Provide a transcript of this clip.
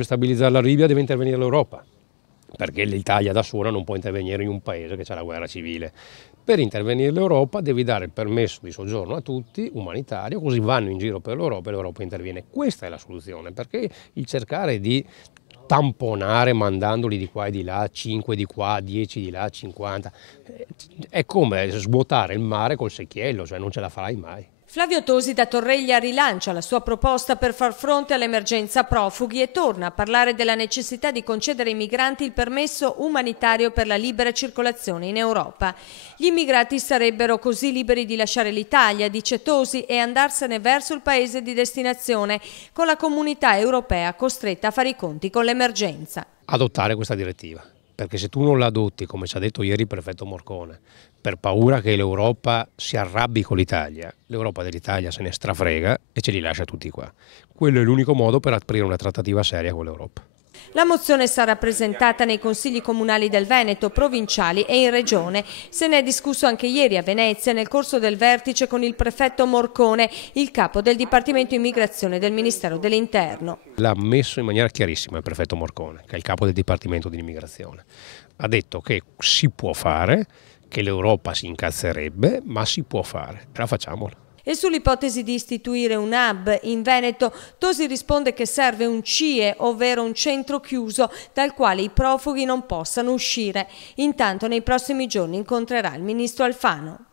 Per stabilizzare la Libia deve intervenire l'Europa, perché l'Italia da sola non può intervenire in un paese che ha la guerra civile. Per intervenire l'Europa devi dare il permesso di soggiorno a tutti, umanitario, così vanno in giro per l'Europa e l'Europa interviene. Questa è la soluzione, perché il cercare di tamponare mandandoli di qua e di là, 5 di qua, 10 di là, 50, è come svuotare il mare col secchiello, cioè non ce la farai mai. Flavio Tosi da Torreglia rilancia la sua proposta per far fronte all'emergenza profughi e torna a parlare della necessità di concedere ai migranti il permesso umanitario per la libera circolazione in Europa. Gli immigrati sarebbero così liberi di lasciare l'Italia, dice Tosi, e andarsene verso il paese di destinazione, con la comunità europea costretta a fare i conti con l'emergenza. Adottare questa direttiva, perché se tu non la adotti, come ci ha detto ieri il prefetto Morcone, per paura che l'Europa si arrabbi con l'Italia, l'Europa dell'Italia se ne strafrega e ce li lascia tutti qua. Quello è l'unico modo per aprire una trattativa seria con l'Europa. La mozione sarà presentata nei consigli comunali del Veneto, provinciali e in regione. Se ne è discusso anche ieri a Venezia nel corso del vertice con il prefetto Morcone, il capo del Dipartimento Immigrazione del Ministero dell'Interno. L'ha messo in maniera chiarissima il prefetto Morcone, che è il capo del Dipartimento dell'Immigrazione. Ha detto che si può fare, che l'Europa si incazzerebbe, ma si può fare, e la facciamola. E sull'ipotesi di istituire un hub in Veneto, Tosi risponde che serve un CIE, ovvero un centro chiuso dal quale i profughi non possano uscire. Intanto nei prossimi giorni incontrerà il ministro Alfano.